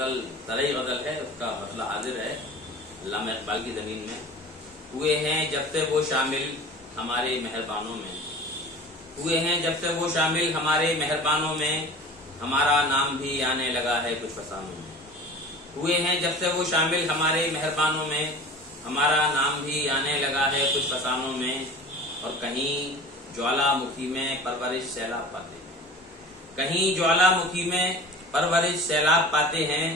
गजल तरई गजल है, उसका मसला हाजिर है अल्लामा इकबाल की जमीन में। हुए हैं जब से वो शामिल हमारे मेहरबानों में, हुए हैं जब से वो शामिल हमारे मेहरबानों में, हमारा नाम भी आने लगा है कुछ फसानों में। हुए हैं जब से वो शामिल हमारे मेहरबानों में, हमारा नाम भी आने लगा है कुछ फसानों में। और कहीं ज्वालामुखी में परवरिश सैलाब पाते हैं, कहीं ज्वालामुखी में परवरिश सैलाब पाते हैं,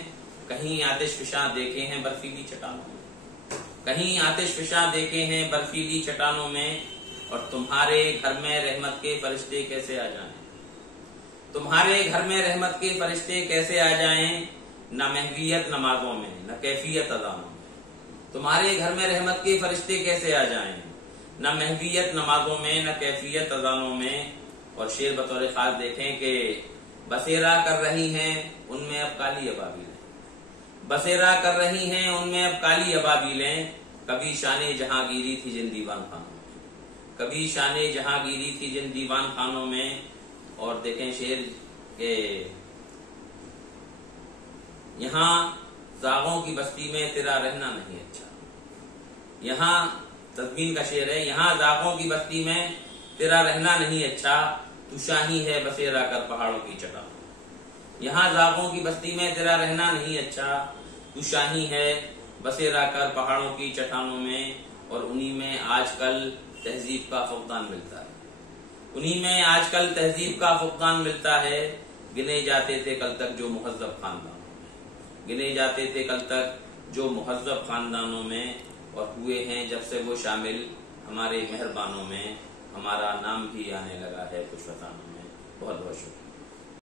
कहीं आतिशफिशां देखे हैं बर्फीली चट्टानों में, कहीं आतिशफिशां देखे हैं बर्फीली चट्टानों में। और तुम्हारे घर में रहमत के फरिश्ते कैसे आ जाएं, तुम्हारे घर में रहमत के फरिश्ते कैसे आ जाएं, न महवियत नमाजों में न कैफियत अज़ानों में। तुम्हारे घर में रहमत के फरिश्ते कैसे आ जाएं, न महवियत नमाजों में न कैफियत अज़ानों में। और शेर बतौर खास देखें कि बसेरा कर रही हैं उनमें अब काली अबाबीलें, बसेरा कर रही हैं उनमें अब काली अबाबीलें। कभी शाने जहांगीरी थी जिन दीवान खानों में, कभी शाने जहांगीरी थी जिन दीवान खानों में। और देखें शेर के यहाँ दागों की बस्ती में तेरा रहना नहीं अच्छा, यहाँ तस्मीन का शेर है, यहाँ दागों की बस्ती में तेरा रहना नहीं अच्छा, तू शाही है बसेरा कर पहाड़ों की चट्टानों। यहाँ दागों की बस्ती में तेरा रहना नहीं अच्छा, तू शाही है बसेरा कर पहाड़ों की चट्टानों में। और उन्हीं में आजकल तहजीब का फुकदान मिलता है, उन्हीं में आजकल तहजीब का फुकदान मिलता है। गिने जाते थे कल तक जो मुहज्जब खानदानों में, गिने जाते थे कल तक जो मुहज्जब खानदानों में। और हुए हैं जब से वो शामिल हमारे मेहरबानों में, हमारा नाम भी आने लगा है कुछ फसानों में। बहुत बहुत शुक्रिया।